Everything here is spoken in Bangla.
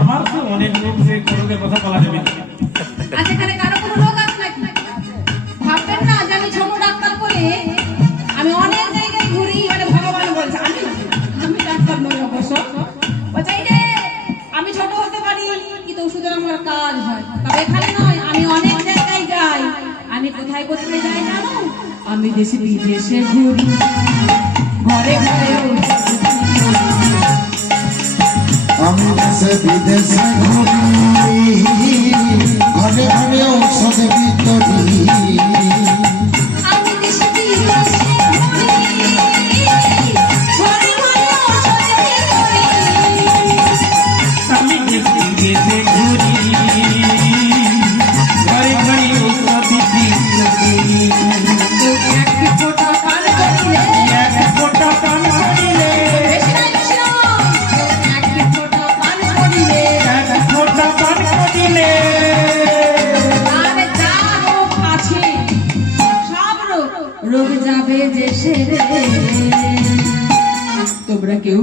আমার তো অনেক লোক যে রোগের কথা বলা যাবে না। আচ্ছা এখানে কারো কোনো রোগ আছে নাকি? ভাববেন না যে আমি ছোট ডাক্তার বলে আমি অনেক জায়গায় ঘুরি, মানে ভগবান বলছে আমি ডাক্তার নই অবশ্য। বলছে এই রে আমি ছোট হতে পারি কিন্তু ওষুধের আমার কাজ হয়। তবে এখানে নয়, আমি অনেক জায়গায় যাই। আমি কোথায় কোথায় যাই জানো? আমি দেশে বিদেশে ঘুরি, ঘরে ঘরে আমি দেশে বিদেশে ঘুরি, ঘরে ঘরে ঔষধ বিতরি। আমি দেশে বিদেশে ঘুরি, ঘরে ঘরে ঔষধ বিতরি। আমি দেশে বিদেশে ঘুরি, ঘরে ঘরে ঔষধ বিতরি। এক ফোঁটা পান করিলে, এক ফোঁটা পান করিলে, বেশি নয় বেশি নয়, এক ফোঁটা পান করিলে এক ফোঁটা পান করিলে আর যা রোগ আছে সব রোগ যাবে যে সেরে। তোমরা কেউ